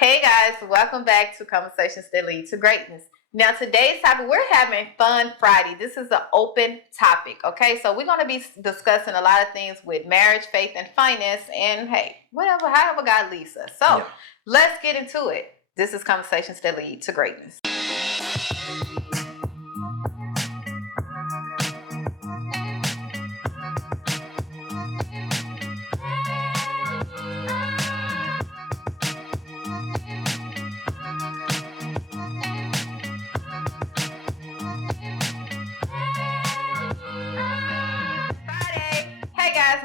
Hey guys, welcome back to Conversations That Lead to Greatness. Now today's topic, we're having Fun Friday. This is an open topic, okay? So we're going to be discussing a lot of things with marriage, faith, and finance, and hey, however God leads us. So let's get into it. This is Conversations That Lead to Greatness.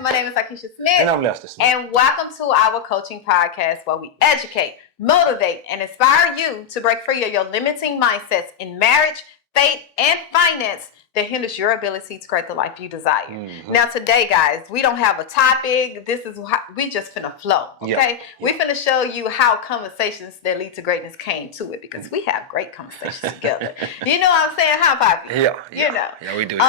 My name is Akeisha Smith. And I'm Lester Smith. And welcome to our coaching podcast where we educate, motivate, and inspire you to break free of your limiting mindsets in marriage, faith, and finance that hinders your ability to create the life you desire. Mm-hmm. Now today, guys, we don't have a topic. This is how we just finna flow, okay? We finna show you how Conversations That Lead to Greatness came to it because we have great conversations together. You know what I'm saying? How, Poppy? Yeah. You know. Yeah, we do.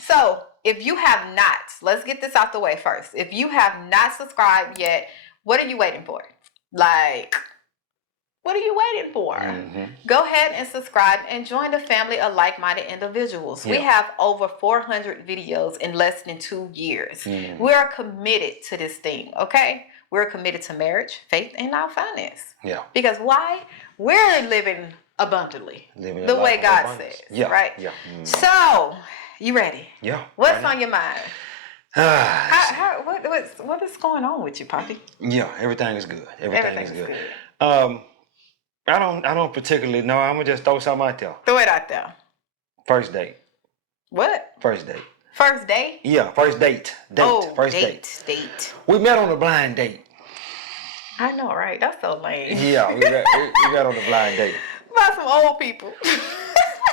So if you have not, let's get this out the way first. If you have not subscribed yet, what are you waiting for? What are you waiting for? Mm-hmm. Go ahead and subscribe and join the family of like-minded individuals. Yeah. We have over 400 videos in less than 2 years. Mm-hmm. We're committed to this thing, okay? We're committed to marriage, faith, and our finance. Yeah. Because why? We're living abundantly. The way God says, right? Yeah. Mm-hmm. So, you ready? Yeah. What's on your mind? What is going on with you, Poppy? Yeah, everything is good. Everything is good. I don't particularly know. I'm gonna just throw something out there. Throw it out there. First date. What? First date. First date? Yeah, first date. First date. We met on a blind date. I know, right? That's so lame. Yeah, we got on a blind date. By some old people.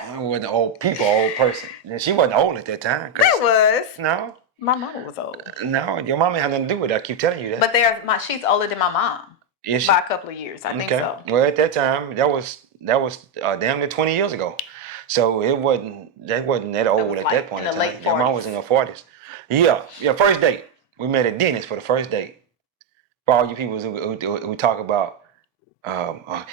I wasn't old person. And she wasn't old at that time. That was. No. My mama was old. No, your mama had nothing to do with it. I keep telling you that. But she's older than my mom. Is she? By a couple of years, I think so. Well, at that time, that was damn near 20 years ago. So they wasn't that old at that point in time. Your mom was in her 40s. Yeah, first date. We met at Dennis for the first date. For all you people who talk about,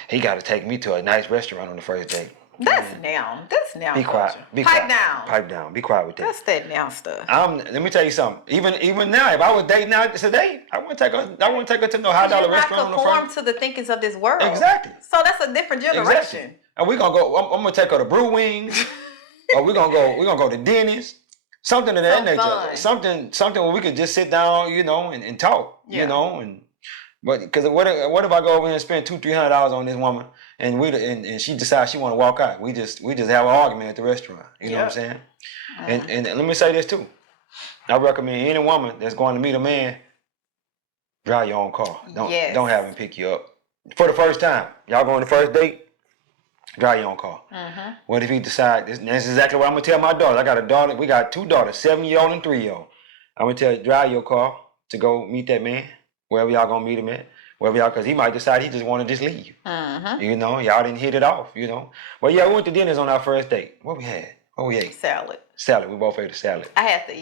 he got to take me to a nice restaurant on the first date. That's now. Be quiet. Pipe down. Be quiet with that. That's that now stuff. Let me tell you something. Even now, if I was dating now today, I wouldn't take her to no $100 restaurant on the first. Conform to the thinkings of this world. Exactly. So that's a different generation. Exactly. And we're gonna go. I'm gonna take her to Brew Wings, or we're gonna go to Dennis. Something of that nature. Fun. Something where we could just sit down, and talk. But because what if I go over here and spend $200-$300 on this woman and she decides she want to walk out? We just have an argument at the restaurant. You know what I'm saying? And let me say this too. I recommend any woman that's going to meet a man, drive your own car. Don't have him pick you up for the first time. Y'all go on the first date, drive your own car. Mm-hmm. What if he decide? This is exactly what I'm gonna tell my daughter. I got a daughter. We got 2 daughters, 7-year-old and 3-year-old. I'm gonna tell her, drive your car to go meet that man. Wherever y'all gonna meet him at, because he might decide he just want to just leave. Uh-huh. Y'all didn't hit it off. But yeah, we went to Dennis on our first date. What we had? What we ate? Salad. We both ate a salad. I had to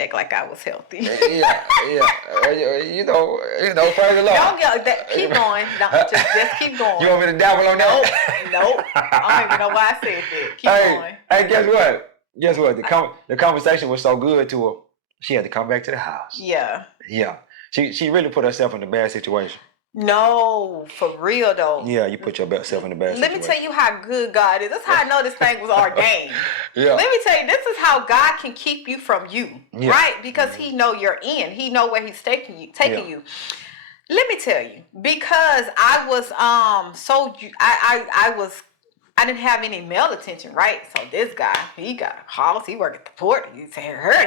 act like I was healthy. Yeah. Praise the Lord. Keep going. Just keep going. You want me to dabble on that? Nope. I don't even know why I said that. Keep going. Hey, guess what? The conversation was so good to her. She had to come back to the house. Yeah. Yeah. She really put herself in a bad situation. No, for real though. Yeah, you put yourself in a bad situation. Let me tell you how good God is. That's how I know this thing was ordained. Yeah. Let me tell you, this is how God can keep you from you, right? Because He know you're in. He know where He's taking you. Let me tell you, because I was I didn't have any male attention, right? So this guy, he got a house, he worked at the port, he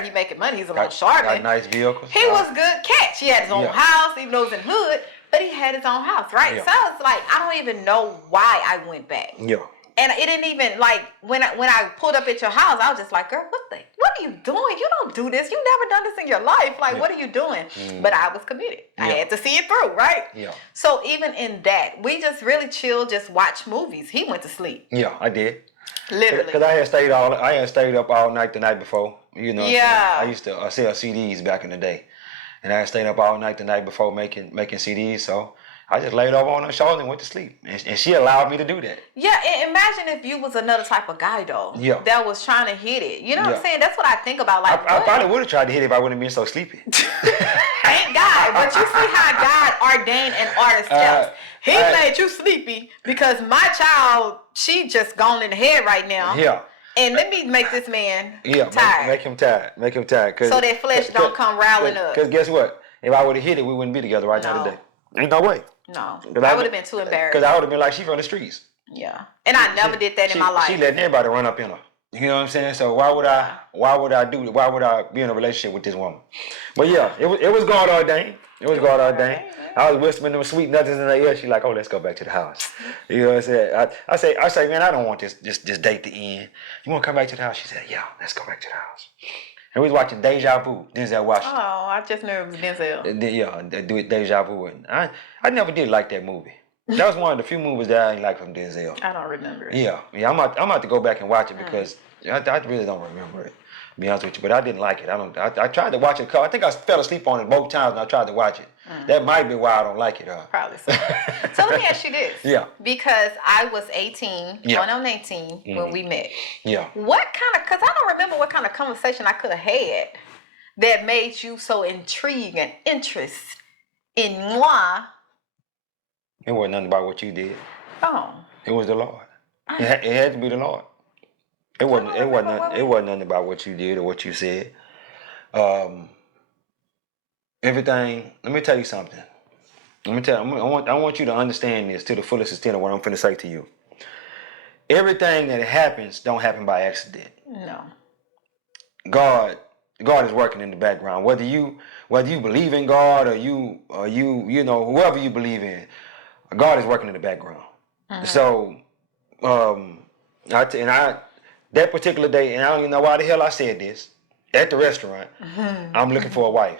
making money, he's a little sharp. Got nice vehicles. He was good catch. He had his own house, even though it was in hood, but he had his own house, right? Yeah. So it's like, I don't even know why I went back. Yeah. And it didn't even, when I pulled up at your house, I was just like, girl, what are you doing? You don't do this. You never done this in your life. What are you doing? But I was committed. I had to see it through, right? Yeah. So even in that, we just really chill, just watch movies. He went to sleep. Yeah, I did. Literally. Because I had stayed up all night the night before. Yeah. I used to sell CDs back in the day. And I had stayed up all night the night before making CDs. So I just laid over on her shoulder and went to sleep. And she allowed me to do that. Yeah, and imagine if you was another type of guy, though, that was trying to hit it. You know what I'm saying? That's what I think about. Like, I probably would have tried to hit it if I wouldn't have been so sleepy. Thank God. But you see how God ordained an artist steps. He made you sleepy because my child, she just gone in the head right now. Yeah. And let me make this man tired. Make him tired. Make him tired. So that flesh don't come riling up. Because guess what? If I would have hit it, we wouldn't be together right now today. Ain't no way. No. I would have been too embarrassed. Because I would have been like, she from the streets. Yeah. And I never did that in my life. She letting everybody run up in her. You know what I'm saying? So why would I be in a relationship with this woman? But yeah, it was God ordained. It was God ordained. I was whispering them sweet nothings in her ear. She like, oh, let's go back to the house. You know what I'm saying? I say, man, I don't want this date to end. You want to come back to the house? She said, yeah, let's go back to the house. And we was watching Deja Vu, Denzel Washington. Oh, I just knew it was Denzel. Yeah, do it Deja Vu. And I never did like that movie. That was one of the few movies that I didn't like from Denzel. I don't remember it. Yeah. I'm about to go back and watch it because I really don't remember it. To be honest with you, but I didn't like it. I tried to watch it. I think I fell asleep on it both times when I tried to watch it. That might be why I don't like it. Probably so. So let me ask you this. Yeah. Because I was 18, going on 19 when we met. Yeah. Because I don't remember what kind of conversation I could have had that made you so intrigued and interested in moi. It wasn't nothing about what you did. Oh. It was the Lord. It had to be the Lord. It wasn't nothing about what you did or what you said. Everything. Let me tell you something. I want you to understand this to the fullest extent of what I'm finna say to you. Everything that happens don't happen by accident. No. God is working in the background. Whether you believe in God or you whoever you believe in, God is working in the background. So that particular day, and I don't even know why the hell I said this, at the restaurant, I'm looking for a wife.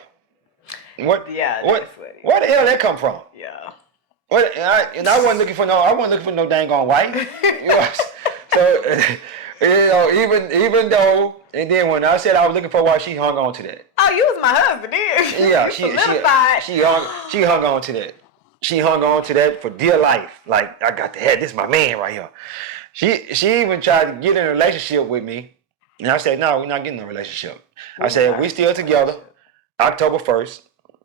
What? Yeah. Where the hell that come from? Yeah. I wasn't looking for no dang on wife. So even though, and then when I said I was looking for a wife, she hung on to that. Oh, you was my husband then. Yeah, she hung on to that. She hung on to that for dear life. Like, I got to have this, my man right here. She even tried to get in a relationship with me, and I said, no, we're not getting in a relationship. I said, we still together. October 1st,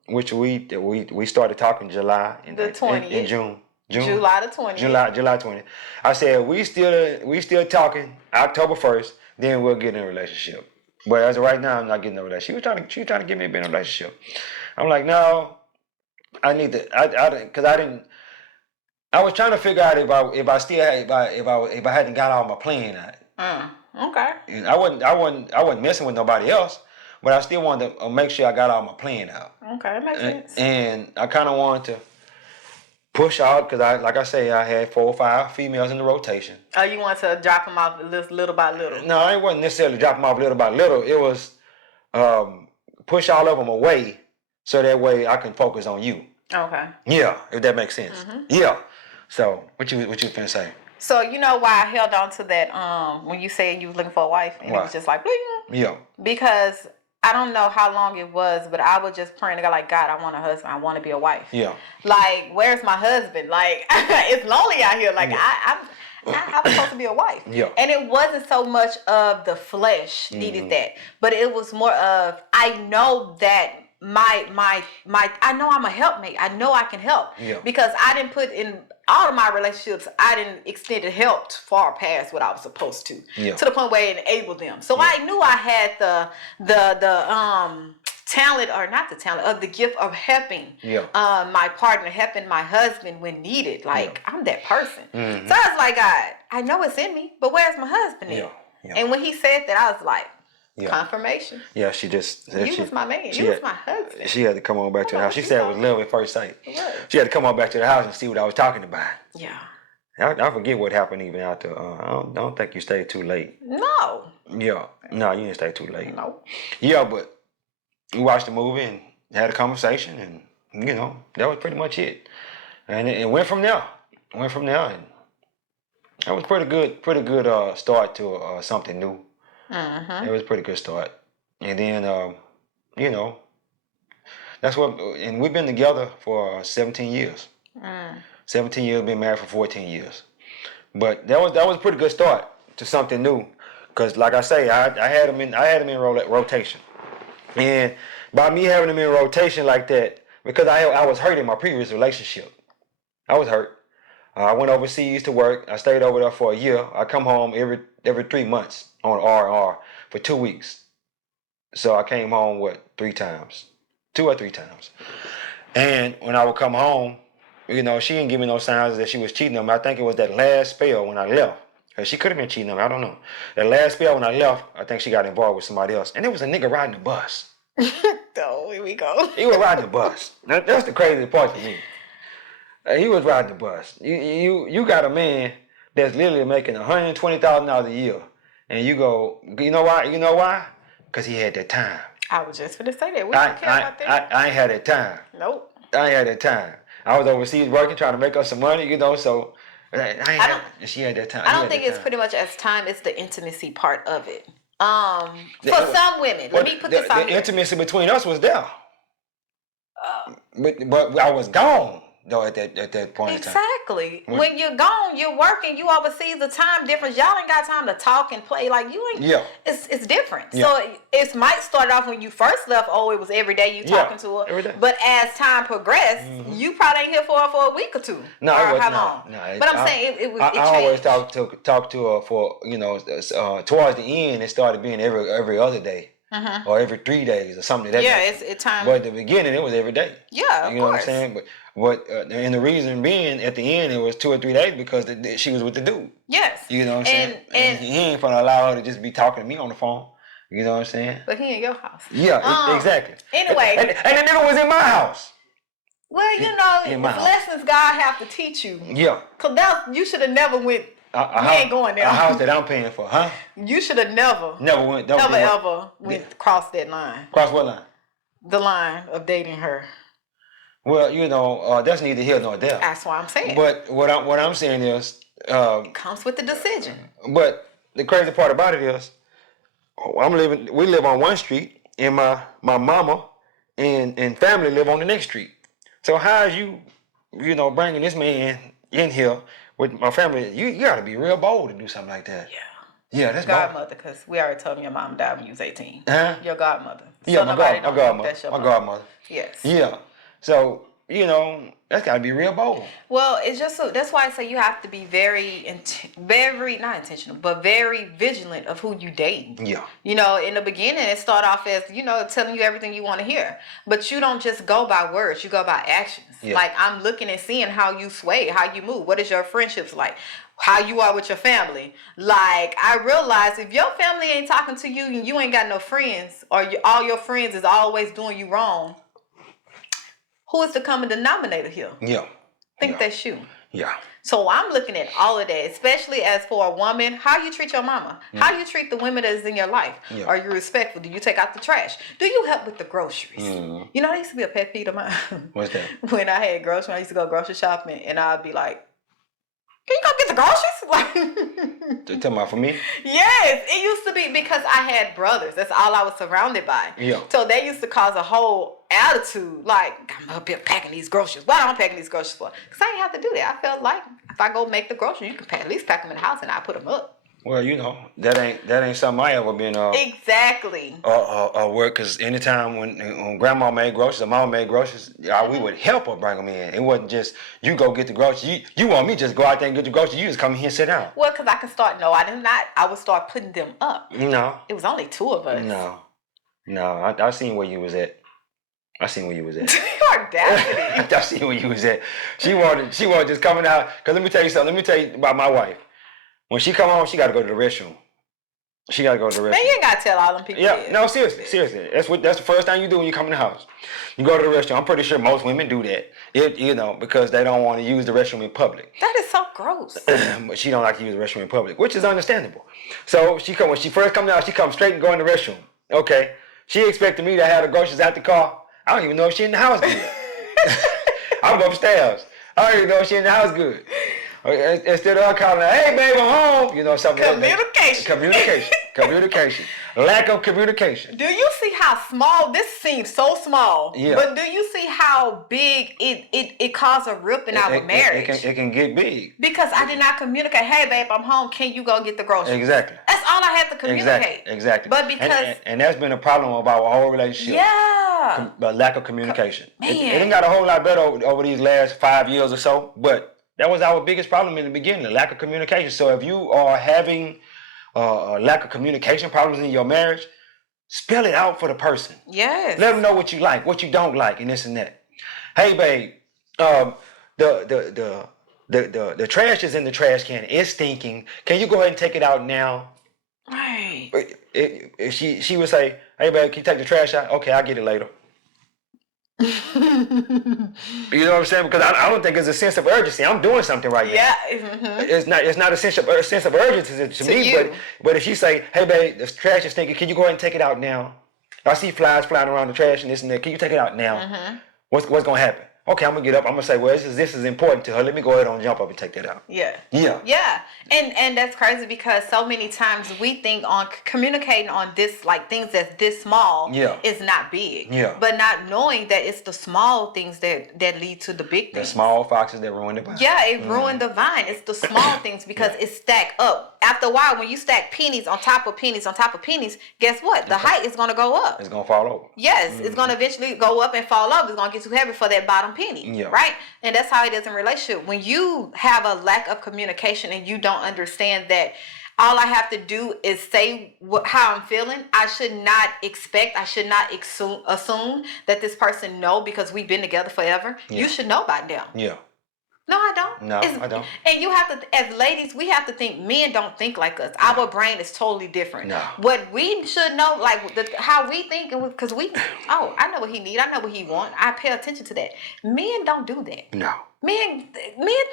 which we started talking July in June. July the 20th. July 20th. I said, we still talking October 1st, then we'll get in a relationship. But as of right now, I'm not getting in a relationship. She was trying to get me in a relationship. I'm like, no, I need to, because I was trying to figure out if I hadn't got all my plan out. Okay. And I wasn't messing with nobody else, but I still wanted to make sure I got all my plan out. Okay, that makes sense. And I kind of wanted to push out because I had 4 or 5 females in the rotation. Oh, you want to drop them off little by little? No, it wasn't necessarily drop them off little by little. It was push all of them away so that way I can focus on you. Okay. Yeah, if that makes sense. Yeah. So what you finna say? So you know why I held on to that when you said you was looking for a wife and it was just like bling. Yeah. Because I don't know how long it was, but I was just praying to God, like, God, I want a husband. I want to be a wife. Yeah. Like, where's my husband? Like, it's lonely out here. Like, I'm supposed to be a wife. Yeah. And it wasn't so much of the flesh needed that, but it was more of, I know that I know I'm a helpmate. I know I can help. Yeah. Because I didn't put in all of my relationships, I didn't extend help far past what I was supposed to. Yeah. To the point where it enabled them. So I knew I had the talent, or not the talent, of the gift of helping my partner, helping my husband when needed. Like, I'm that person. So I was like, God, I know it's in me, but where's my husband in? Yeah. And when he said that, I was like, confirmation. Yeah, she just said you was my man. You was my husband. She had to come on back to the house. She said it was love at first sight. She had to come on back to the house and see what I was talking about. Yeah. I forget what happened even after. I don't think you stayed too late. No. Yeah. No, you didn't stay too late. No. Yeah, but we watched the movie and had a conversation, and that was pretty much it. And it went from there. And that was pretty good start to something new. It was a pretty good start. And then, that's what, and we've been together for 17 years. 17 years, been married for 14 years. But that was a pretty good start to something new. Cause like I say, I had him in rotation. And by me having him in rotation like that, because I was hurt in my previous relationship. I was hurt. I went overseas to work. I stayed over there for a year. I come home every 3 months on R&R for 2 weeks. So I came home 3 times, 2 or 3 times. And when I would come home, she didn't give me no signs that she was cheating on me. I think it was that last spell when I left. She could have been cheating on me. I don't know. That last spell when I left, I think she got involved with somebody else. And there was a nigga riding the bus. Oh, here we go. He was riding the bus. That's the crazy part to me. He was riding the bus. You got a man that's literally making $120,000 a year, and you go, you know why? You know why? Because he had that time. I was just going to say that. We don't care about that. I ain't had that time. Nope. I ain't had that time. I was overseas working, trying to make up some money, so she had that time. I don't think it's pretty much as time. It's the intimacy part of it. For some women, let me put this out here. The intimacy between us was there. But I was gone though at that point in time. Exactly. When you're gone, you're working, you overseas, the time difference. Y'all ain't got time to talk and play like you ain't. Yeah. It's different. Yeah. So it might start off when you first left. Oh, it was every day you talking to her. Every day. But as time progressed, you probably ain't here for her for a week or two. No, or how long? No. But I'm saying it I always talk to her for towards the end. It started being every other day. Or every 3 days or something. It's time. But at the beginning, it was every day. Yeah, you know what I'm saying. But and the reason being, at the end, it was 2 or 3 days because she was with the dude. Yes. You know what I'm saying. And he ain't gonna allow her to just be talking to me on the phone. You know what I'm saying. But he in your house. Yeah, exactly. Anyway, and the nigga was in my house. Well, it's lessons God have to teach you. Yeah. Cause you should have never went. You ain't going there. A house that I'm paying for, huh? You should have never went. Ever went cross that line. Cross what line? The line of dating her. Well, that's neither here nor there. That's what I'm saying. But what I'm saying is, it comes with the decision. But the crazy part about it is, we live on one street, and my mama and family live on the next street. So how is you bringing this man in here with my family? You got to be real bold to do something like that. Yeah, that's godmother, because we already told me your mom died when you was 18. Huh? Your godmother. Yeah, so my godmother. Yes. Yeah. So, that's got to be real bold. Well, it's just that's why I say you have to be very not intentional, but very vigilant of who you date. Yeah. In the beginning, it start off as, telling you everything you want to hear. But you don't just go by words, you go by actions. Yeah. Like, I'm looking and seeing how you sway, how you move. What is your friendships like? How you are with your family. Like, I realize if your family ain't talking to you and you ain't got no friends, or all your friends is always doing you wrong, who is the common denominator here? Yeah. That's you. Yeah. So I'm looking at all of that, especially as for a woman, how you treat your mama, how you treat the women that's in your life. Yeah. Are you respectful? Do you take out the trash? Do you help with the groceries? Mm-hmm. That used to be a pet peeve of mine. What's that? When I had groceries, I used to go grocery shopping, and I'd be like, can you go get the groceries? You're talking about for me? Yes, it used to be because I had brothers. That's all I was surrounded by. Yeah. So that used to cause a whole attitude. Like, I'm up here packing these groceries. Why am I packing these groceries for? Because I didn't have to do that. I felt like if I go make the groceries, you can at least pack them in the house and I put them up. Well, that ain't something I ever been exactly work, because anytime when grandma made groceries or mama made groceries, we would help her bring them in. It wasn't just you go get the groceries. You want me to just go out there and get the groceries? You just come in here and sit down. Well, because I can start. No, I did not. I would start putting them up. No, it was only 2 of us. No. I seen where you was at. Audacity. I seen where you was at. She wanted just coming out. Because let me tell you something. Let me tell you about my wife. When she come home, she got to go to the restroom. Man, you ain't got to tell all them people. Yeah, no, seriously. That's the first thing you do when you come in the house. You go to the restroom. I'm pretty sure most women do that. Because they don't want to use the restroom in public. That is so gross. But she don't like to use the restroom in public, which is understandable. So when she first comes out, she comes straight and go in the restroom. Okay. She expected me to have the groceries out the car. I don't even know if she in the house good. I'm upstairs. I don't even know if she in the house good. Instead of her calling her, hey babe, I'm home, something Communication. Communication. Communication. Lack of communication. Do you see how small this seems? So small. Yeah. But do you see how big it caused a rip in our marriage? It can get big. Because I did not communicate. Hey, babe, I'm home. Can you go get the groceries? Exactly. That's all I had to communicate. Exactly. But because and that's been a problem about our whole relationship. Yeah. The lack of communication. Man. It ain't got a whole lot better over these last 5 years or so, but that was our biggest problem in the beginning, the lack of communication. So if you are having a lack of communication problems in your marriage, spell it out for the person. Yes. Let them know what you like, what you don't like, and this and that. Hey, babe, the trash is in the trash can. It's stinking. Can you go ahead and take it out now? Right. She would say, hey, babe, can you take the trash out? Okay, I'll get it later. You know what I'm saying? Because I don't think it's a sense of urgency. I'm doing something right now. Yeah. Mm-hmm. It's not a sense of urgency to me. You. But if she say, hey, babe, the trash is stinking. Can you go ahead and take it out now? I see flies flying around the trash and this and that. Can you take it out now? Mm-hmm. What's going to happen? Okay, I'm going to get up. I'm going to say, well, this is important to her. Let me go ahead and jump up and take that out. Yeah. Yeah. Yeah. And that's crazy because so many times we think on communicating on this, like things that's this small is not big. Yeah. But not knowing that it's the small things that lead to the big things. The small foxes that ruin the vine. Yeah, it ruined the vine. It's the small things because it stack up. After a while, when you stack pennies on top of pennies on top of pennies, guess what? The height is going to go up. It's going to fall over. Yes, it's going to eventually go up and fall off. It's going to get too heavy for that bottom penny, right? And that's how it is in relationship. When you have a lack of communication and you don't understand that all I have to do is say how I'm feeling, I should not assume that this person know because we've been together forever. Yeah. You should know by now. Yeah. No, I don't. No, I don't. And you have to, as ladies, we have to think, men don't think like us. No. Our brain is totally different. No. What we should know, like how we think, because I know what he need. I know what he want. I pay attention to that. Men don't do that. No. Men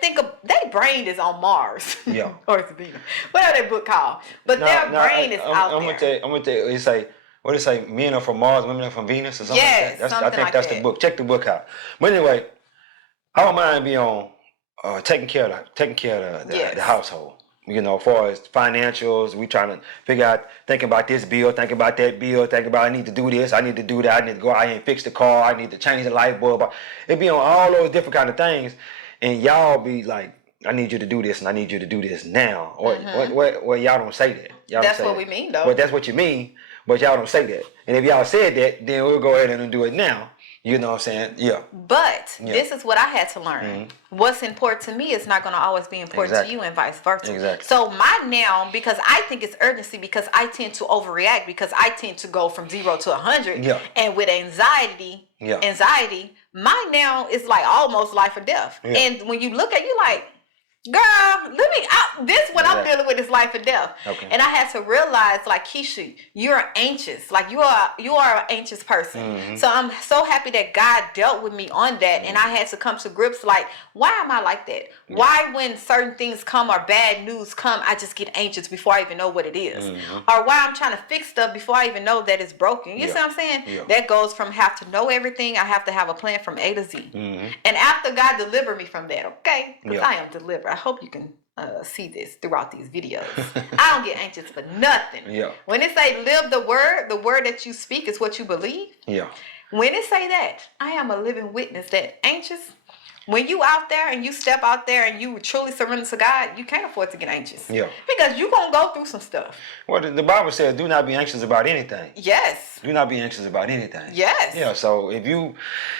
think their brain is on Mars. Yeah. Or it's Venus. Whatever that book called. But their brain is out there. I'm gonna tell you, what it say, men are from Mars, women are from Venus or something like that. I think that's the book. Check the book out. But anyway, our mind be on taking care of the household. You know, as far as financials, we trying to figure out, thinking about this bill, thinking about that bill, thinking about I need to do this, I need to do that, I need to go out here and fix the car, I need to change the light bulb. It be on all those different kind of things, and y'all be like, I need you to do this and I need you to do this now. Or y'all don't say that. Y'all that's say what that. We mean though. But that's what you mean, but y'all don't say that. And if y'all said that, then we'll go ahead and do it now. You know what I'm saying? Yeah. But this is what I had to learn. Mm-hmm. What's important to me is not going to always be important to you and vice versa. Exactly. So my now, because I think it's urgency, because I tend to overreact, because I tend to go from 0 to 100. Yeah. And with anxiety, my now is like almost life or death. Yeah. And when you look at you like, girl, this what I'm dealing with is life or death. Okay. And I had to realize, like, Keisha, you're anxious. Like, you are an anxious person. Mm-hmm. So I'm so happy that God dealt with me on that. Mm-hmm. And I had to come to grips, like, why am I like that? Yeah. Why when certain things come or bad news come, I just get anxious before I even know what it is? Mm-hmm. Or why I'm trying to fix stuff before I even know that it's broken. You see what I'm saying? Yeah. That goes from have to know everything, I have to have a plan from A to Z. Mm-hmm. And after God delivered me from that, okay? Because I am delivered. I hope you can see this throughout these videos. I don't get anxious for nothing. Yeah. When it say live the word that you speak is what you believe. Yeah. When it say that, I am a living witness that anxious. When you out there and you step out there and you truly surrender to God, you can't afford to get anxious. Yeah. Because you're going to go through some stuff. Well, the Bible says, do not be anxious about anything. Yes. Do not be anxious about anything. Yes. Yeah, so if you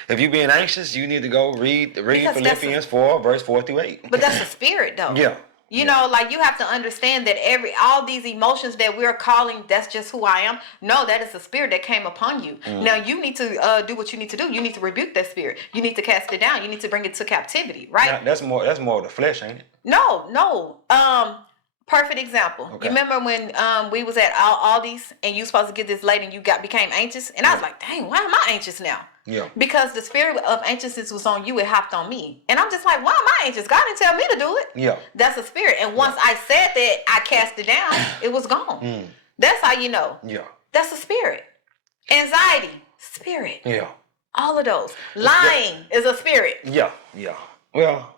being anxious, you need to go read Philippians 4, verse 4 through 8. But that's the spirit, though. Yeah. You know, like, you have to understand that all these emotions that we're calling, that's just who I am. No, that is the spirit that came upon you. Mm. Now, you need to do what you need to do. You need to rebuke that spirit. You need to cast it down. You need to bring it to captivity, right? Now, that's more of the flesh, ain't it? No. Perfect example. Okay. You remember when we was at Aldi's and you supposed to get this lady and you became anxious? And I was like, dang, why am I anxious now? Yeah. Because the spirit of anxiousness was on you, it hopped on me. And I'm just like, why am I anxious? God didn't tell me to do it. Yeah. That's a spirit. And once I said that, I cast it down, it was gone. Mm. That's how you know. Yeah. That's a spirit. Anxiety, spirit. Yeah. All of those. Lying is a spirit. Yeah. Well.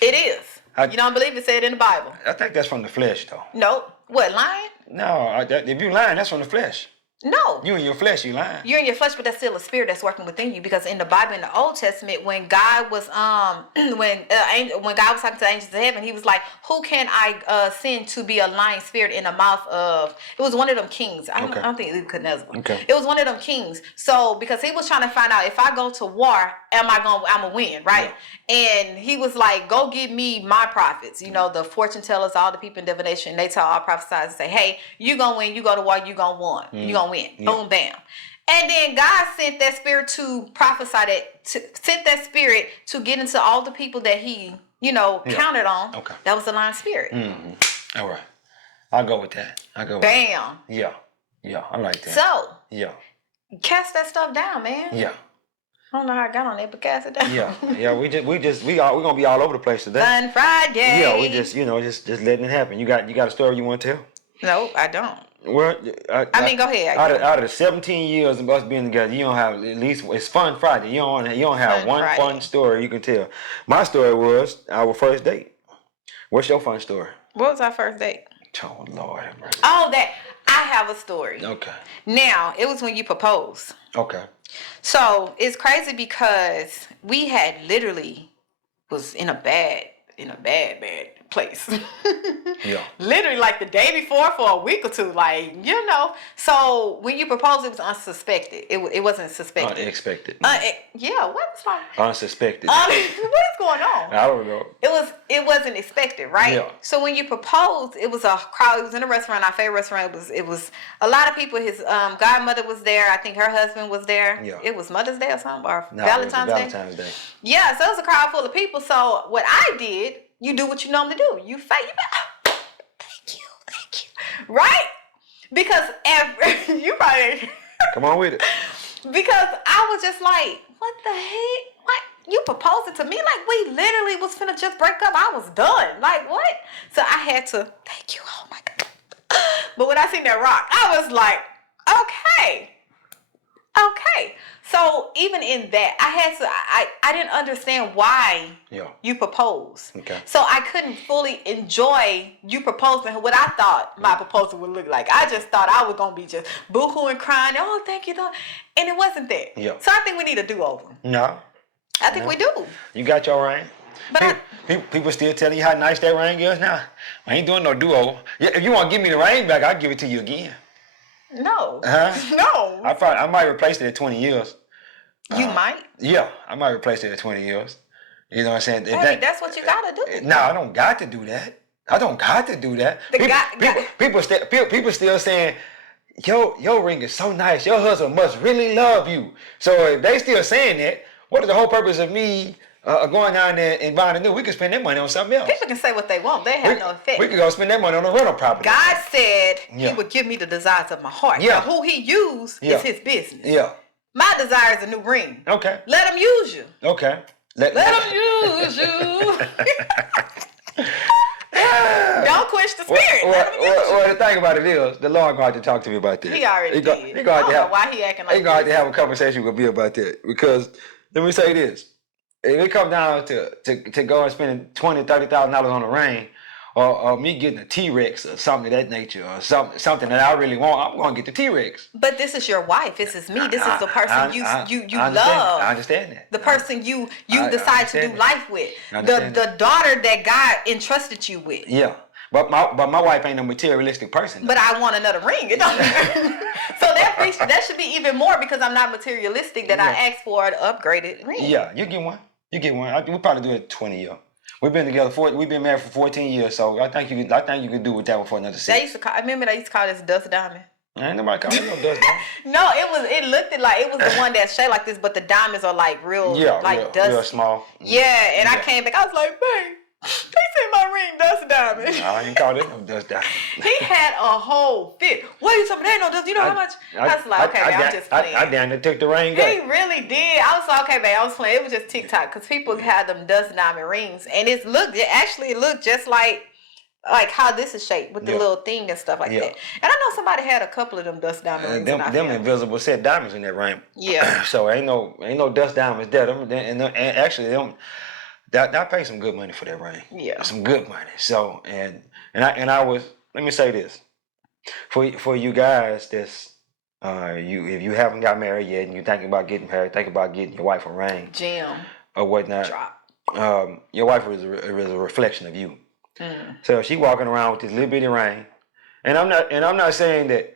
It is. You don't believe it said in the Bible? I think that's from the flesh, though. Nope. What, lying? If you lying, that's from the flesh. No. You in your flesh, you lying. You're in your flesh, but that's still a spirit that's working within you. Because in the Bible, in the Old Testament, when God was when God was talking to the angels of heaven, He was like, "Who can I send to be a lying spirit in the mouth of?" It was one of them kings. I don't think Nebuchadnezzar. Okay. It was one of them kings. So because he was trying to find out, if I go to war, I'm gonna win, right? Yeah. And he was like, "Go get me my prophets. You know, the fortune tellers, all the people in divination. They tell all prophesies and say, hey, you gonna win. You go to war. You gonna win. You gonna win. Yeah. Boom, bam." And then God sent that spirit to prophesy sent that spirit to get into all the people that He, counted on. Okay. That was the lying spirit. Mm-hmm. All right. I'll go with that. Bam. Yeah. Yeah. I like that. So. Yeah. Cast that stuff down, man. Yeah. I don't know how I got on there, but cast it down. Yeah. Yeah. We're gonna be all over the place today. Fun Friday. Yeah. We just letting it happen. You got a story you want to tell? No, I don't. Well, I mean, go ahead. Out of the 17 years of us being together, you don't have at least it's Fun Friday. You don't have one fun story you can tell. My story was our first date. What's your fun story? What was our first date? Oh Lord have mercy. Oh, that I have a story. Okay. Now it was when you proposed. Okay. So it's crazy because we had literally was in a bad place. Yeah. Literally like the day before for a week or two, So when you proposed, it was unsuspected. It wasn't suspected. Unexpected. Yeah. What's wrong? Unsuspected. What is going on? I don't know. It wasn't expected, right? Yeah. So when you proposed, it was a crowd. It was in a restaurant, our favorite restaurant. It was a lot of people. His godmother was there. I think her husband was there. Yeah. It was Mother's Day or something, or Valentine's Day. Yeah. So it was a crowd full of people. So what I did, you do what you normally do. You thank you, right? Because you probably come on with it. Because I was just like, what the heck? What? You proposing to me like we literally was finna just break up. I was done. Like what? So I had to thank you. Oh my God. But when I seen that rock, I was like, okay. So even in that, I didn't understand why you proposed. Okay. So I couldn't fully enjoy you proposing what I thought my proposal would look like. I just thought I was gonna be just boo-hooing, crying, oh thank you, and it wasn't that. Yeah. So I think we need a do-over. No. I think we do. You got your ring. But people still telling you how nice that ring is now. I ain't doing no do-over. Yeah, if you want to give me the ring back, I'll give it to you again. No. Huh? No. I might replace it in 20 years. You might? Yeah, I might replace it in 20 years. You know what I'm saying? Hey, that's what you gotta do. No, I don't got to do that. I don't got to do that. People still saying, your ring is so nice. Your husband must really love you. So if they still saying that, what is the whole purpose of me going on there and buying a new? We can spend that money on something else. People can say what they want. They have no effect. We could go spend that money on a rental property. God said He would give me the desires of my heart. Yeah. Now, who He used is His business. Yeah. My desire is a new ring. Okay. Let Him use you. Okay. Let Him use you. Don't quench the spirit. Well, the thing about it is, the Lord going to talk to me about that. He already did. He going to have, why he acting like He going to have a conversation with me about that. Because, let me say this. If it comes down to go and spending $20,000, $30,000 on a ring, or me getting a T-Rex or something of that nature, or something that I really want, I'm going to get the T-Rex. But this is your wife. This is me. This is the person you love. I understand that. The person you decide to do life with. The daughter that God entrusted you with. Yeah. But my wife ain't a materialistic person. But I want another ring. So that should be even more because I'm not materialistic that I asked for an upgraded ring. Yeah, you get one. We probably do it 20 years. We've been together we've been married for 14 years, so I think you could do with that one for another 6. I remember they used to call this dust diamond. Ain't nobody calling it no dust diamond. No, it looked like it was the one that's shaped like this, but the diamonds are like real dust. Real small. Yeah, and I came back, I was like, babe, they said my ring dust diamond. No, I ain't called it no dust diamond. He had a whole fit. What are you talking about? There ain't no dust. You know how much? I was like, okay, I'm just playing. I damn near took the ring He really did. I was like, okay, babe, I was playing. It was just TikTok because people had them dust diamond rings, and it looked just like how this is shaped with the little thing and stuff like that. And I know somebody had a couple of them dust diamond rings. Them invisible set diamonds in that ring. Yeah. So ain't no dust diamonds there. And actually them. I paid some good money for that ring. Yeah. Some good money. So and I was, let me say this. For you guys that's if you haven't got married yet and you're thinking about getting married, think about getting your wife a ring. Jim. Or whatnot. Drop. Your wife is a reflection of you. So if she walking around with this little bitty ring, and I'm not saying that,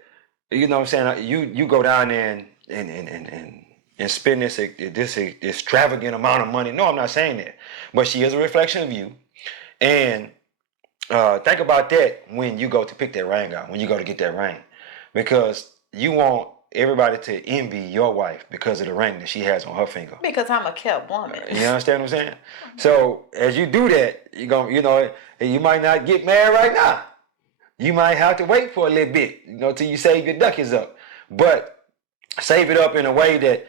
you know what I'm saying, you go down there and spend this extravagant amount of money. No, I'm not saying that. But she is a reflection of you. And think about that when you go to pick that ring out, when you go to get that ring. Because you want everybody to envy your wife because of the ring that she has on her finger. Because I'm a kept woman. You understand what I'm saying? So as you do that, you might not get married right now. You might have to wait for a little bit, till you save your ducats up. But save it up in a way that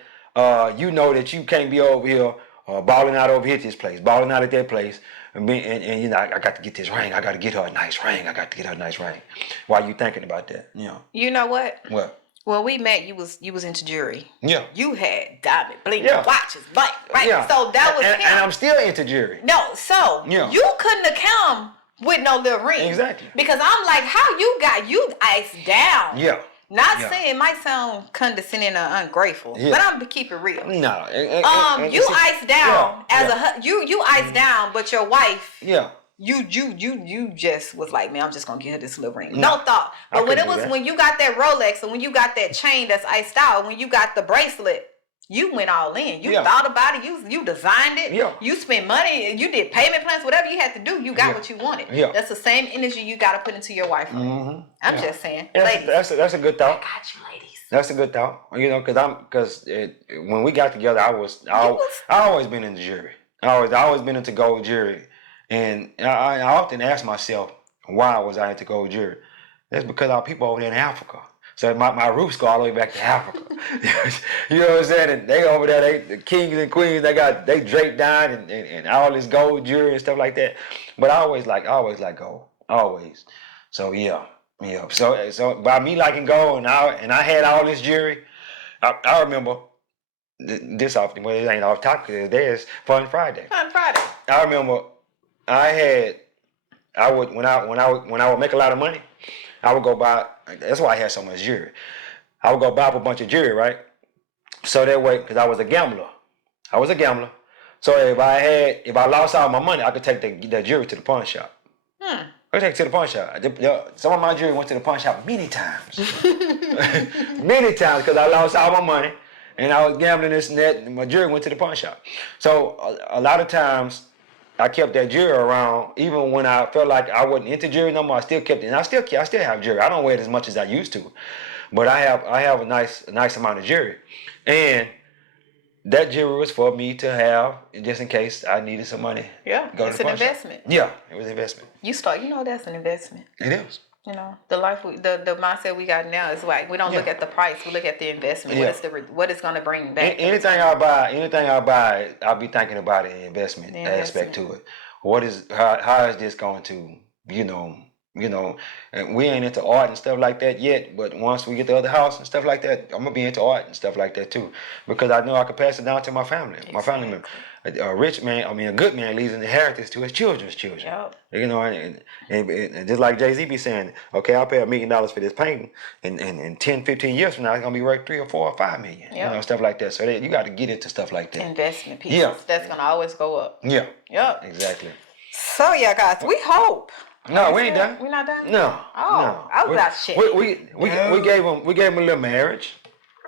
you know that you can't be over here balling out over here at this place, balling out at that place, and I got to get this ring. I got to get her a nice ring. I got to get her a nice ring. Why are you thinking about that? You know what? What? When we met, you was into jewelry. Yeah. You had diamond bling watches, right? Yeah. So that was him. And I'm still into jewelry. No, so you couldn't have come with no little ring. Exactly. Because I'm like, how you iced down. Yeah. Not saying it might sound condescending or ungrateful, but I'm to keep it real. No. You iced down you iced down, but your wife. Yeah. You just was like, man, I'm just gonna get her this little ring. No thought. But when you got that Rolex and when you got that chain that's iced out, when you got the bracelet, you went all in. You thought about it. You designed it. Yeah. You spent money. You did payment plans. Whatever you had to do, you got what you wanted. Yeah. That's the same energy you got to put into your wife. Mm-hmm. I'm just saying, ladies. That's a good thought. I got you, ladies. That's a good thought. Because when we got together, I always been into jewelry. I always been into gold jewelry. And I often ask myself, why was I into gold jewelry? That's because our people over there in Africa. So my roots go all the way back to Africa. You know what I'm saying? And they over there, the kings and queens, they draped down and all this gold jewelry and stuff like that. But I always like gold. Always. So yeah. So by me liking gold and I had all this jewelry, I remember this often, well, it ain't off topic today, it's Fun Friday. Fun Friday. I remember when I would make a lot of money, I would go buy. That's why I had so much jewelry. I would go buy up a bunch of jewelry, right? So that way, because I was a gambler. So if I lost all my money, I could take the jewelry to the pawn shop. I could take it to the pawn shop. Some of my jewelry went to the pawn shop many times. Many times, because I lost all my money and I was gambling this and that, and my jewelry went to the pawn shop. So a lot of times, I kept that jewelry around, even when I felt like I wasn't into jewelry no more. I still kept it, and I still have jewelry. I don't wear it as much as I used to, but I have a nice amount of jewelry, and that jewelry was for me to have just in case I needed some money. Yeah, it's an investment. Yeah, it was an investment. That's an investment. It is. The life, the mindset we got now is like we don't look at the price, we look at the investment. What it's going to bring back. Anything I buy, I'll be thinking about an investment aspect to it. How is this going to, and we ain't into art and stuff like that yet, but once we get the other house and stuff like that, I'm gonna be into art and stuff like that too, because I know I can pass it down to my family, my family member. A good man leaves an inheritance to his children's children. Yep. And just like Jay-Z be saying, okay, I'll pay $1 million for this painting, and 10, 15 years from now, it's going to be worth 3 or 4 or 5 million. Yep. Stuff like that. So you got to get into stuff like that. Investment pieces. That's going to always go up. Yeah. Yep. Exactly. So, guys, we hope. No, we ain't done. We're not done? No. Oh, I was about shit. We gave him a little marriage.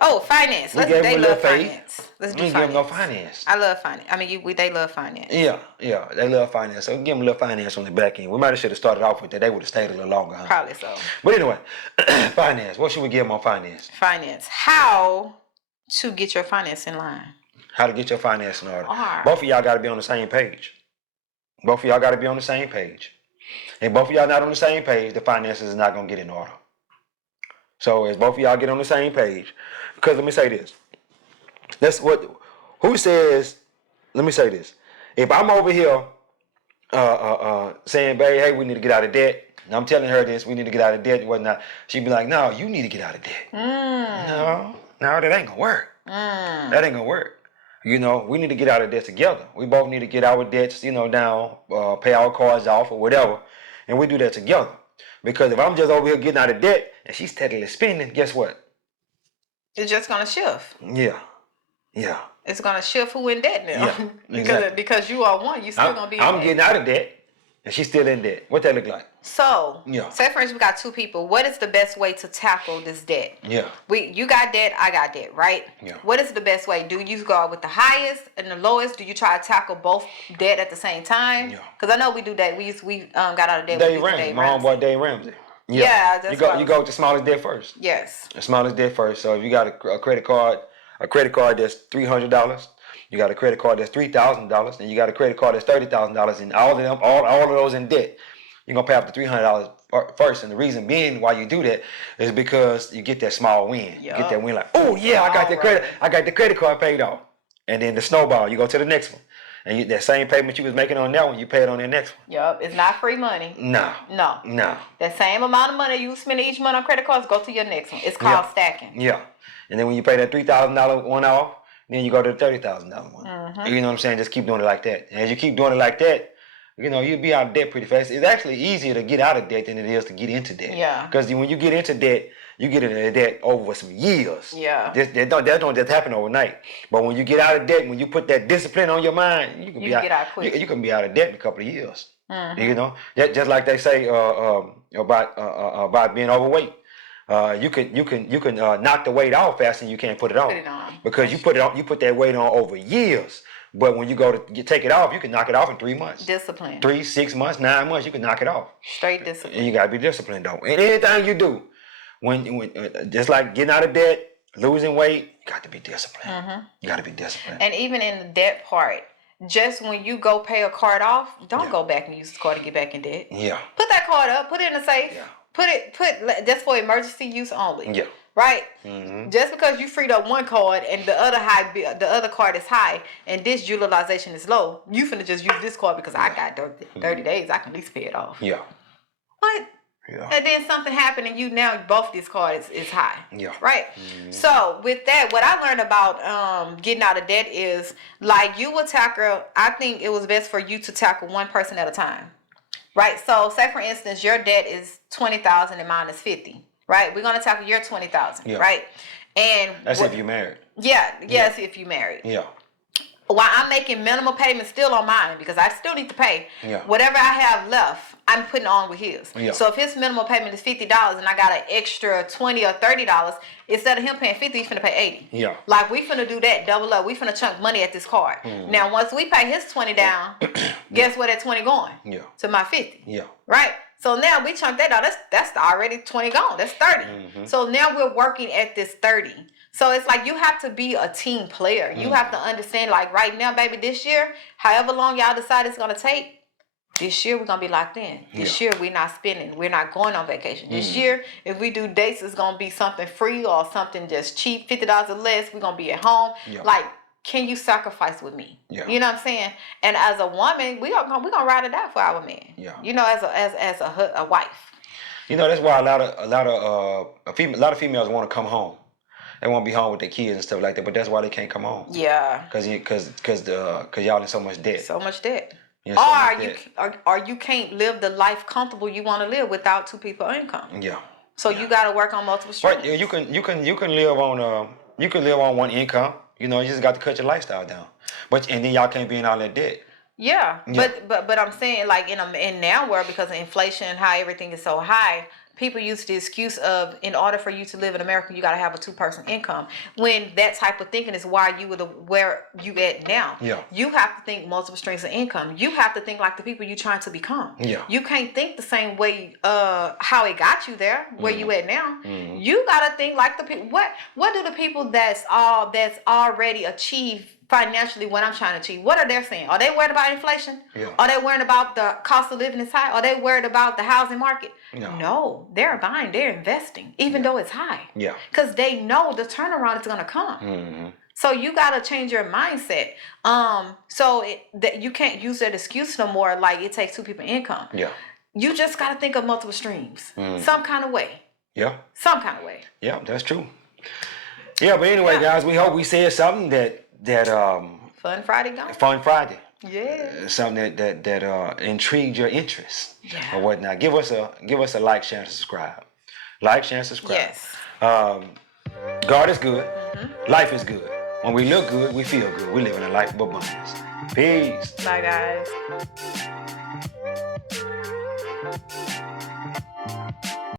Oh, finance. They love finance. Let's do finance. Give them no finance. I love finance. I mean, they love finance. Yeah, they love finance. So give them a little finance on the back end. We might have started off with that. They would have stayed a little longer. Huh? Probably so. But anyway, finance. What should we give them on finance? Finance. How to get your finance in line. How to get your finance in order. Both of y'all got to be on the same page. If both of y'all not on the same page, the finances is not going to get in order. So as both of y'all get on the same page, because let me say this. Let me say this. If I'm over here saying, babe, hey, we need to get out of debt, and I'm telling her this, we need to get out of debt and whatnot, she'd be like, no, you need to get out of debt. No, that ain't going to work. That ain't going to work. We need to get out of debt together. We both need to get our debts, down, pay our cards off or whatever, and we do that together. Because if I'm just over here getting out of debt and she's steadily spending, guess what? It's just gonna shift. Yeah. Yeah. It's gonna shift who in debt now. Yeah, because you are one, you still gonna be in I'm debt. getting out of debt and she's still in debt. What that look like? So, say for instance, we got two people. What is the best way to tackle this debt? Yeah. You got debt, I got debt, right? Yeah. What is the best way? Do you go with the highest and the lowest? Do you try to tackle both debt at the same time? Yeah. Because I know we do that. We got out of debt. Dave Ramsey, my homeboy Dave Ramsey. Yeah, that's you go with the smallest debt first. Yes. The smallest debt first. So if you got a credit card that's $300, you got a credit card that's $3,000, and you got a credit card that's $30,000, and all of those in debt, you're gonna pay up to $300 first. And the reason being why you do that is because you get that small win. You get that win like, oh yeah, I got the credit card paid off, and then the snowball, you go to the next one, and that same payment you was making on that one, you pay it on the next one. Yup, it's not free money. No. That same amount of money you spend each month on credit cards, go to your next one. It's called stacking. Yeah, and then when you pay that $3,000 one off, then you go to the $30,000 one. Mm-hmm. You know what I'm saying? Just keep doing it like that. And as you keep doing it like that, you'll be out of debt pretty fast. It's actually easier to get out of debt than it is to get into debt. Yeah. Because when you get into debt, you get into debt over some years. Yeah. That don't just happen overnight. But when you get out of debt, when you put that discipline on your mind, you can get out quick. You can be out of debt in a couple of years. Mm-hmm. Just like they say about being overweight. You can knock the weight off faster than you can put it on. Because you put that weight on over years. But when you go to take it off, you can knock it off in 3 months. Discipline. 3, 6 months, 9 months, you can knock it off. Straight discipline. And you gotta be disciplined though. And anything you do, when just like getting out of debt, losing weight, you got to be disciplined. Mm-hmm. You got to be disciplined. And even in the debt part, just when you go pay a card off, don't go back and use the card to get back in debt. Yeah. Put that card up. Put it in a safe. Yeah. Put just for emergency use only. Yeah. Right. Mm-hmm. Just because you freed up one card and the other card is high and this utilization is low, you finna just use this card because I got 30 days. I can at least pay it off. Yeah. What? Yeah. And then something happened and you now both these cards is high. Yeah. Right? Mm-hmm. So with that, what I learned about getting out of debt is like you would tackle, I think it was best for you to tackle one person at a time. Right? So say for instance, your debt is $20,000 and mine is $50,000. Right? We're gonna tackle your $20,000, right? And that's if you're married. Yeah, yes, if you're married. Yeah. While I'm making minimal payments still on mine because I still need to pay. Yeah. Whatever I have left, I'm putting on with his. Yeah. So if his minimal payment is $50 and I got an extra $20 or $30, instead of him paying $50, he's finna pay $80. Yeah. Like we finna do that, double up. We finna chunk money at this card. Mm. Now once we pay his $20 down, guess where that $20 going? Yeah. To my $50. Yeah. Right? So now we chunk that out. That's already 20 gone. That's 30. Mm-hmm. So now we're working at this 30. So it's like you have to be a team player. You have to understand, like right now, baby, this year, however long y'all decide it's gonna take, this year we're gonna be locked in. This year we're not spending. We're not going on vacation. This year, if we do dates, it's gonna be something free or something just cheap, $50 or less. We're gonna be at home. Yeah. Like, can you sacrifice with me? Yeah. You know what I'm saying? And as a woman, we're gonna ride or die for our man. Yeah. You know, as a wife. You know, that's why a lot of females want to come home. They want to be home with their kids and stuff like that, but that's why they can't come home. Yeah. Cause y'all in so much debt. So much debt. Or you can't live the life comfortable you want to live without two people income. Yeah. So you got to work on multiple streams. Right. You can live on one income. You know, you just got to cut your lifestyle down. And then y'all can't be in all that debt. Yeah. But I'm saying like in now world, because of inflation and how everything is so high, people use the excuse of in order for you to live in America, you got to have a 2-person income. When that type of thinking is why you were where you at now. Yeah. You have to think multiple streams of income. You have to think like the people you're trying to become. Yeah. You can't think the same way how it got you there, where you at now. Mm-hmm. You got to think like the people. What do the people that's already achieved financially what I'm trying to achieve, what are they saying? Are they worried about inflation? Yeah. Are they worried about the cost of living is high? Are they worried about the housing market? No, they're buying, they're investing, even though it's high. Yeah. Because they know the turnaround is going to come. Mm-hmm. So you got to change your mindset. That you can't use that excuse no more, like it takes 2 people income. Yeah. You just got to think of multiple streams, some kind of way. Yeah. Some kind of way. Yeah, that's true. Yeah, but anyway, guys, we hope we said something that Fun Friday gone. Fun Friday. Yeah. Something that intrigued your interest Yeah. or whatnot. Give us a like, share, and subscribe. Like, share, and subscribe. Yes. God is good. Life is good. When we look good, we feel good. We live in a life of abundance. Peace. Bye, guys.